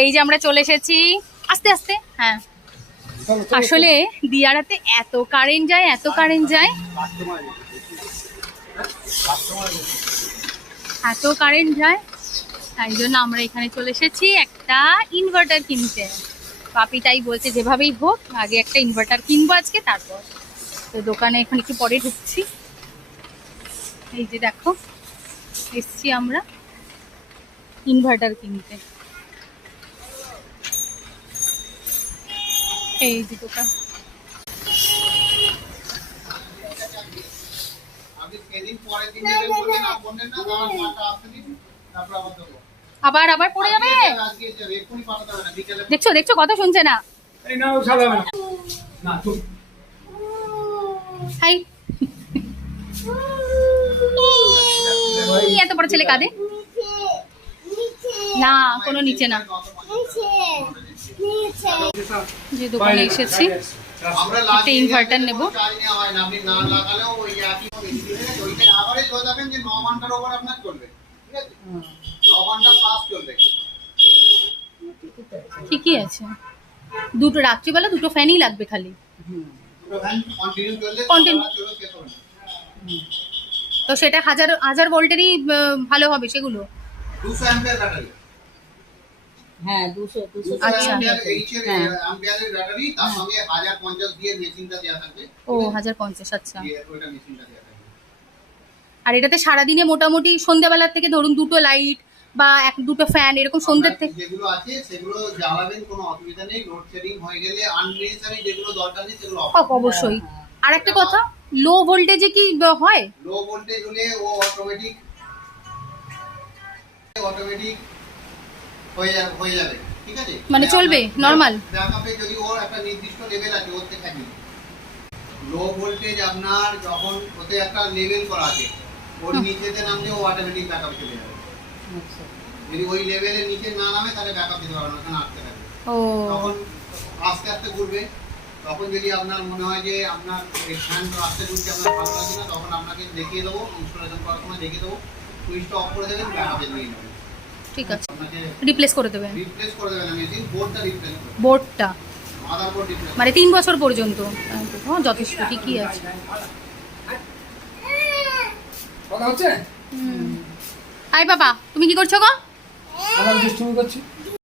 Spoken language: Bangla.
এই যে আমরা চলে এসেছি, আস্তে আস্তে। হ্যাঁ, আসলে দিয়ারাতে এত কারেন্ট যায়, এত কারেন্ট যায়, এত কারেন্ট যায়, তাই জন্য আমরা এখানে চলে এসেছি একটা ইনভার্টার কিনতে। পাপি তাই বলছে যেভাবেই হোক আগে একটা ইনভার্টার কিনবো আজকে, তারপর তো দোকানে এখন একটু পরে ঢুকছি। এই যে দেখো, এসছি আমরা ইনভার্টার কিনতে। এই যে দোকান, আবার আবার পড়ে যাবে। দেখছো দেখছো কত শুনছে না। হাই, এত বড় ছেলে কাঁদে না, কোনো নিচে না। যে দোকানে এসেছি একটা ইনভার্টার নেব। ঠিকই আছে, দুটো রাত্রিবেলা দুটো ফ্যানই লাগবে খালি। তো সেটা 1000 ভোল্টেরই ভালো হবে সেগুলো। 200 অ্যাম্পিয়ার ব্যাটারি। হ্যাঁ 200 আচ্ছা অ্যাম্পিয়ারের ব্যাটারি, তার সঙ্গে 1050 দিয়ে মেশিনটা দেয়া থাকবে। ও 1050, আচ্ছা। ওইটা মেশিনটা দেয়া থাকবে। আর এটাতে সারাদিনে মোটামুটি সন্ধ্যাবেলা থেকে ধরুন দুটো লাইট বা দুটো ফ্যান এরকম সন্ধ্যের থেকে যেগুলো আছে সেগুলো জ্বালাবেন, কোনো অসুবিধা নেই। লোড শেডিং হয়ে গেলে আননেসেসারি যেগুলো দরকার নেই সেগুলো অফ। অবশ্যই। আর একটা কথা, লো ভোল্টেজে কি হয়? লো ভোল্টেজ হলে ও অটোমেটিক হয়ে যাবে, ঠিক আছে? মানে চলবে নরমাল ব্যাকআপে যদি ওর একটা নির্দিষ্ট লেভেল আছে, ওর থেকে থাকবে। লো ভোল্টেজ আপনার যখন ওতে একটা লেভেল করা আছে, ওর নিচেতে নামলে ও অটোমেটিক ব্যাকআপ চলে যাবে। আচ্ছা, যদি ওই লেভেলের নিচে না নামে তাহলে ব্যাকআপ দিতে পারবে না, ওখানে আটকে থাকবে। ও, তখন আস্তে আস্তে ঘুরবে। তখন যদি আপনার মনে হয় যে আপনার এই ফ্যান আস্তে ঘুরছে, আপনার ভালো লাগছে না, তখন আপনাকে দেখিয়ে দেবো, ইনস্টলেশন করার সময় দেখিয়ে দেবো, সুইচটা অফ করে দেবেন, ব্যাকআপে নিয়ে নেবেন। ঠিক আছে, রিপ্লেস করে দেবেন। রিপ্লেস করে দেবেন মেশিন, বোর্ডটা রিপ্লেস করবেন, বোর্ডটা মাদারবোর্ড রিপ্লেস মানে 3 বছর পর্যন্ত। হ্যাঁ, যথেষ্ট, ঠিকই আছে। কথা হচ্ছে? আই বাবা, তুমি কি করছো গো? আমার দুষ্টুমি করছি।